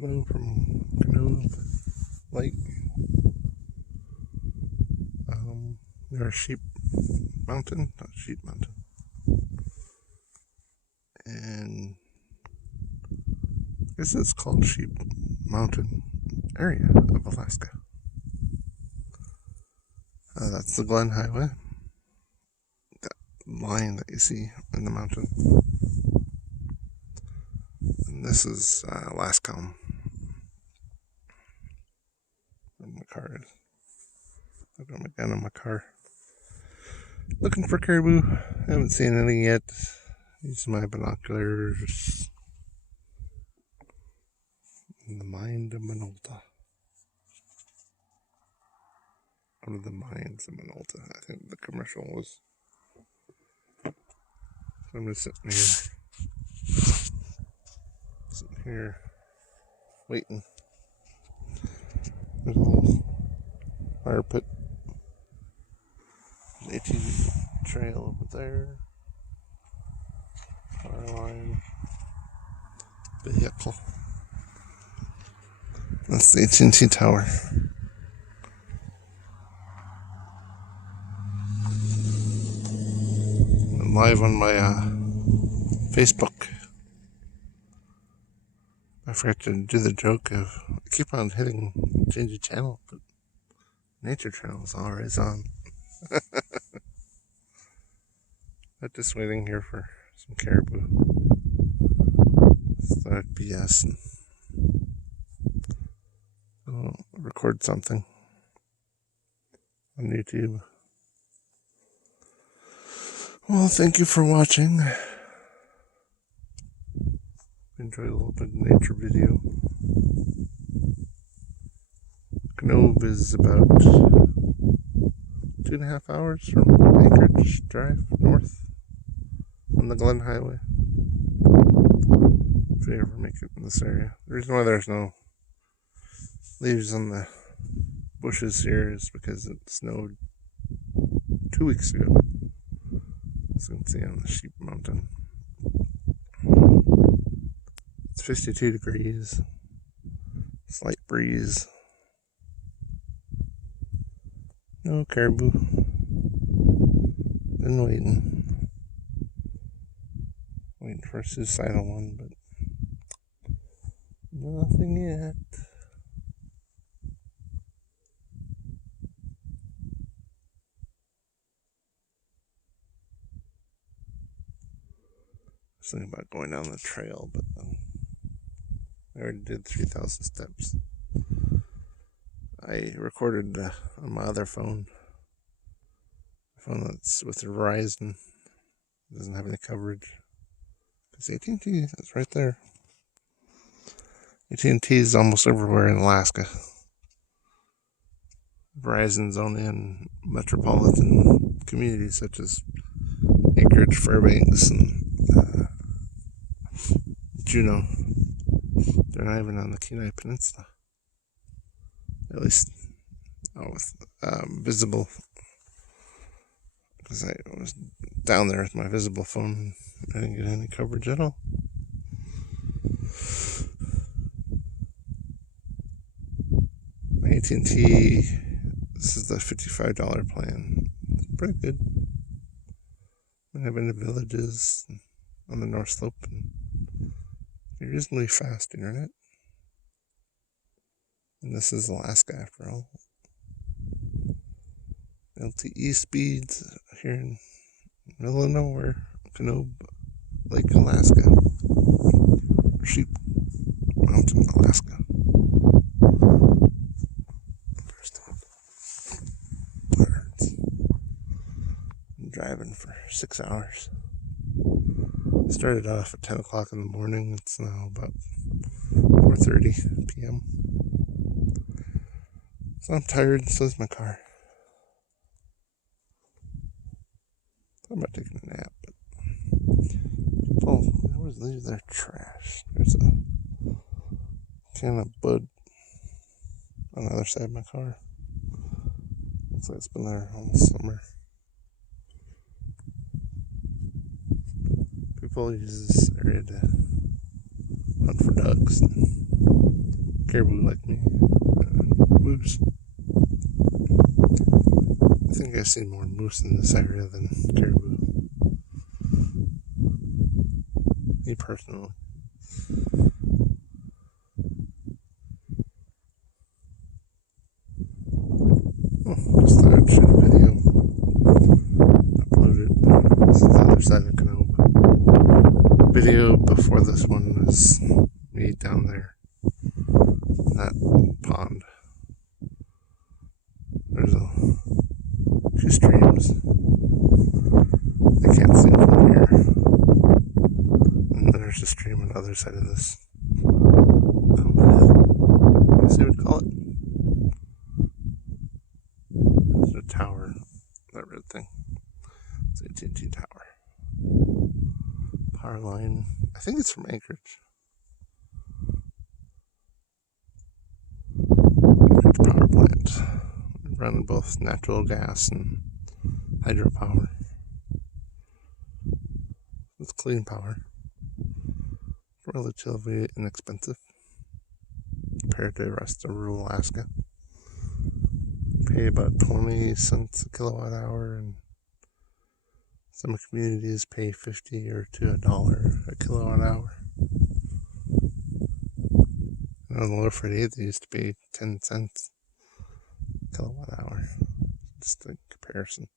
Hello from Canoe Lake, near Sheep Mountain, not Sheep Mountain, and I guess it's called Sheep Mountain area of Alaska. That's the Glen Highway, that line that you see in the mountain. And this is Alascom, where my car is. I've got my gun on my car. Looking for caribou. I haven't seen any yet. Using my binoculars. In the mind of Minolta. One of the mines of Minolta. I think the commercial was. So I'm just sitting here, waiting. There's a little fire pit. An ATV trail over there. Power line. Vehicle. That's the AT&T tower. I'm live on my Facebook. I forgot to do the joke of I keep on hitting change the channel, but Nature Channel is always on. I'm just waiting here for some caribou. Start BS and I'll record something on YouTube. Well, thank you for watching. Enjoy a little bit of nature video. Canoe is about 2.5 hours from Anchorage Drive north on the Glen Highway. If you ever make it in this area. The reason why there's no leaves on the bushes here is because it snowed 2 weeks ago. As you can see on the Sheep Mountain. It's 52 degrees. Slight breeze. No caribou. Been waiting. Waiting for a suicidal one, but nothing yet. I was thinking about going down the trail, but I already did 3,000 steps. I recorded on my other phone. The phone that's with Verizon. It doesn't have any coverage. Because AT&T is right there. AT&T is almost everywhere in Alaska. Verizon's only in metropolitan communities such as Anchorage, Fairbanks, and Juneau. They're not even on the Kenai Peninsula. At least with visible. Because I was down there with my visible phone. I didn't get any coverage at all. My AT&T, this is the $55 plan. It's pretty good. I've been to villages on the North Slope and reasonably fast internet. And this is Alaska after all. LTE speeds here in the middle of nowhere, Canoe Lake, Alaska. Sheep Mountain, Alaska. First birds. I'm driving for 6 hours. Started off at 10 o'clock in the morning. It's now about 4:30 p.m. So I'm tired, so is my car. I'm about taking a nap, but people always leave their trash. There's a can of Bud on the other side of my car. Looks like it's been there all summer. People use this area to hunt for ducks and caribou like me. Moose. I think I've seen more moose in this area than caribou. Me personally. Just thought I'd shoot a video. Upload it. This is the other side of Canoe. Video before this one is me down there. That pond. There's a few streams. I can't see them from here. And then there's a stream on the other side of this. I guess you would call it. There's a tower. That red thing. It's an AT&T tower. Power line. I think it's from Anchorage. Power plant. Running both natural gas and hydropower. It's clean power. Relatively inexpensive compared to the rest of rural Alaska. Pay about 20 cents a kilowatt hour, and some communities pay 50 or to $1 a kilowatt hour. And on the lower 48, they used to be 10 cents a kilowatt hour. Just a comparison.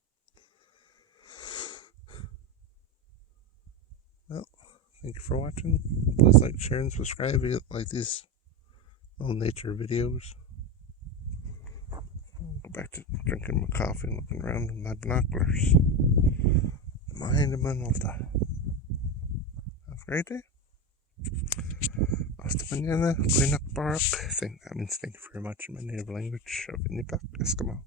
Well, thank you for watching. Please like, share, and subscribe if you like these little nature videos. I'll go back to drinking my coffee and looking around with my binoculars. Mind a Manolta. Have a great day. Hasta mañana. That means thank you very much in my native language of Inupiaq Eskimo.